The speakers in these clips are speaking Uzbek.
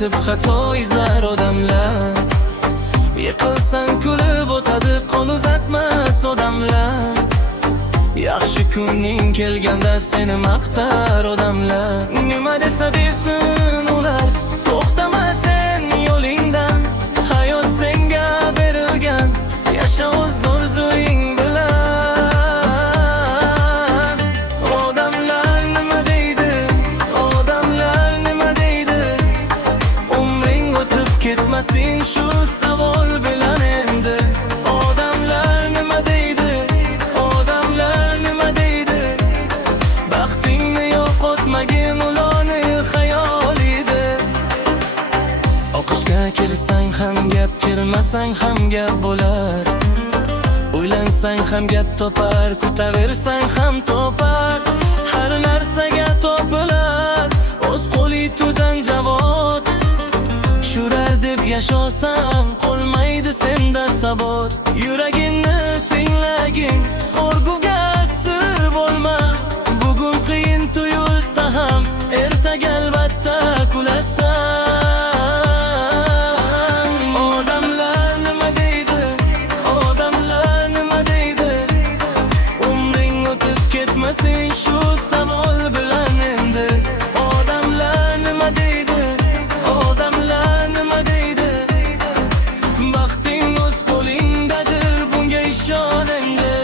aytib xato izlar odamlar. Yiqilsang kulib o'tadi, qo'l uzatmas odamlar. Yaxshi kunning kelganda seni maqtar odamlar. Nima desa desin ular, to'xtama sen yo'lingdan. Hayot senga berilgan, yasha o'z orzuing bilan. Odamlar nima deydi, odamlar nima deydi, umring o'tib ketmasin shu savol bilan endi. Odamlar nima deydi, odamlar nima deydi, baxtingni yo'qotmagin ularni xayolida. O'qishga kirsang ham gap, kirmasang ham gap bo'lar. O'ylansang ham gap topar, kutaversang ham topar. Har narsaga topilar o'z qo'lingdan javob. Shurar deb yashasam qolmaydi senda sabot. Yuragingni tinglagin, qo'rquvga asir bo'lma. Bugun qiyin tuyulsa ham ertaga albatta kulasan. Odamlar nima deydi, odamlar nima deydi, umring o'tib ketmasin shu savol bilan endi. Odamlar nima deydi, odamlar nima deydi, baxting o'z qo'lingdadir, bunga ishon endi.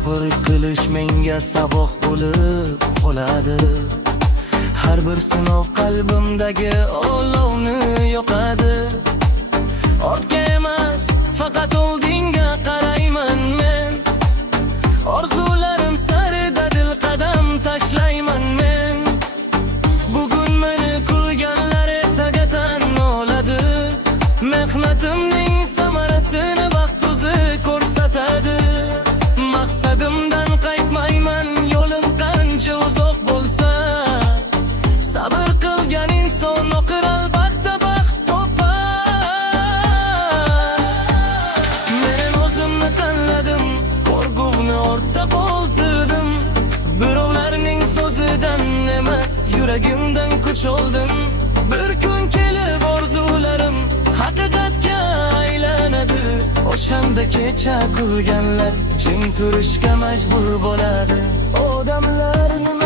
Sabr qilish menga saboq bo'lib qoladi. Har bir sinov qalbimdagi olovni yoqadi. Ortga emas, faqat oldinga qarayman men. Orzularim sarida dil qadam tashlayman men. Bugun meni kulganlar ertaga tan oladi. Mehnatimning samarasini vaqt o'zi ko'rsatadi. Maqsadimdan qaytmayman, yo'lim qancha uzoq bo'lsa. Sabr qilgan inson oxir albatta baxt topar. Men o'zimni tanladim, qo'rquvni ortda qoldirdim. Birovlarning so'zidan emas, yuragimdan kuch oldim. Bir kun kelib orzularim haqiqatga aylanadi. O'shanda kecha kulganlar jim turishga majbur bo'ladi. Odamlar nima